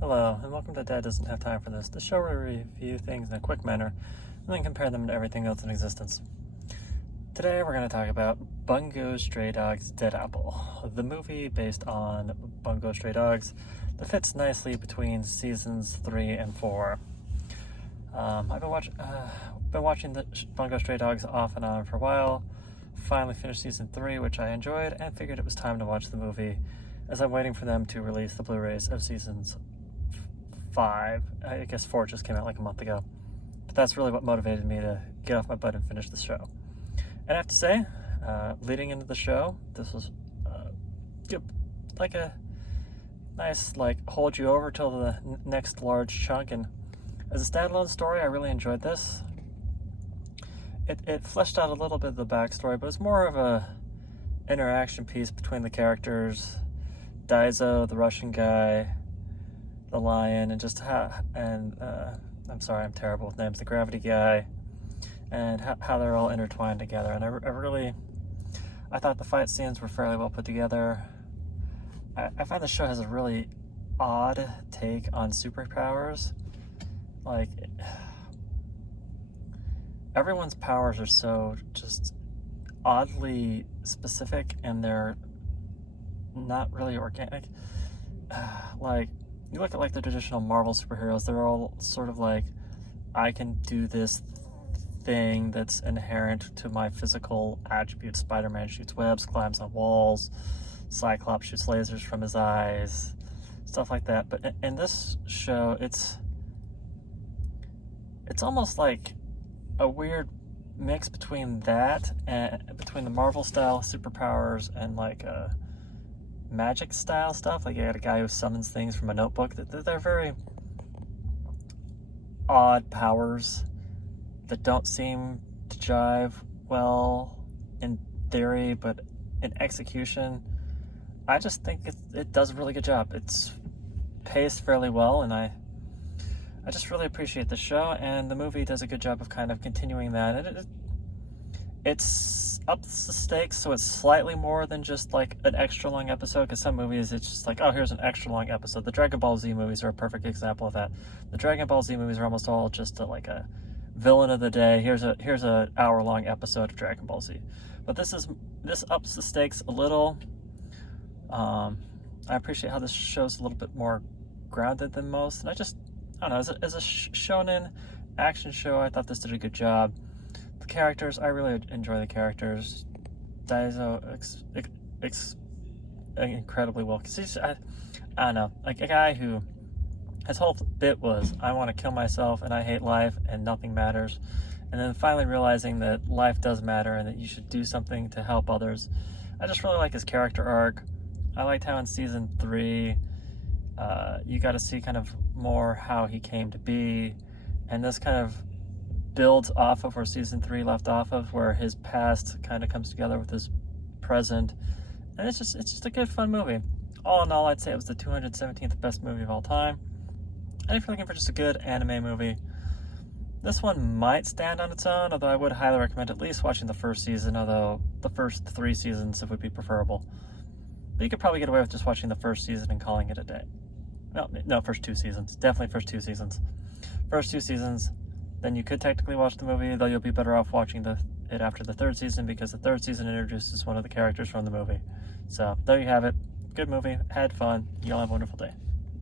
Hello, and welcome to Dad Doesn't Have Time for This, the show where we review things in a quick manner and then compare them to everything else in existence. Today we're going to talk about Bungo Stray Dogs Dead Apple, the movie based on Bungo Stray Dogs that fits nicely between seasons 3 and 4. I've been watching the Bungo Stray Dogs off and on for a while, finally finished season 3, which I enjoyed, and figured it was time to watch the movie as I'm waiting for them to release the Blu-rays of seasons 5. I guess 4 just came out like a month ago. But that's really what motivated me to get off my butt and finish the show. And I have to say, leading into the show, this was like a nice, hold you over till the next large chunk. And as a standalone story, I really enjoyed this. It fleshed out a little bit of the backstory, but it's more of a interaction piece between the characters, Daiso, the Russian guy, the lion, and I'm sorry, I'm terrible with names, the gravity guy, and how they're all intertwined together. And I thought the fight scenes were fairly well put together. I find the show has a really odd take on superpowers. Like, everyone's powers are so just oddly specific, and they're not really organic. Like, you look at the traditional Marvel superheroes, they're all sort of like, I can do this thing that's inherent to my physical attributes. Spider-Man shoots webs, climbs on walls, Cyclops shoots lasers from his eyes, stuff like that. But in this show, it's almost like a weird mix between that and between the Marvel style superpowers and magic style stuff. Like, you got a guy who summons things from a notebook. They're very odd powers that don't seem to jive well in theory, but in execution, I just think it does a really good job. It's paced fairly well, and I just really appreciate the show, and the movie does a good job of kind of continuing that. And it's ups the stakes, so it's slightly more than just like an extra long episode, because some movies it's just like, oh, here's an extra long episode. The Dragon Ball Z movies are a perfect example of that. The Dragon Ball Z movies are almost all just a villain of the day. Here's a hour-long episode of Dragon Ball Z. But this ups the stakes a little. I appreciate how this show's a little bit more grounded than most, and I don't know, as a shonen action show, I thought this did a good job. The characters, I really enjoy the characters. Daiso, incredibly well. Cause I don't know, like a guy who, his whole bit was, I want to kill myself and I hate life and nothing matters. And then finally realizing that life does matter and that you should do something to help others. I just really like his character arc. I liked how in season 3, you got to see kind of more how he came to be. And this kind of builds off of where season 3 left off of, where his past kind of comes together with his present, and it's just a good fun movie. All in all, I'd say it was the 217th best movie of all time. And if you're looking for just a good anime movie, this one might stand on its own, although I would highly recommend at least watching the first season, although the first 3 seasons would be preferable. But you could probably get away with just watching the first season and calling it a day. No, first 2 seasons. Definitely first 2 seasons. First 2 seasons, then you could technically watch the movie, though you'll be better off watching it after the 3rd season, because the 3rd season introduces one of the characters from the movie. So, there you have it. Good movie. Had fun. You all have a wonderful day.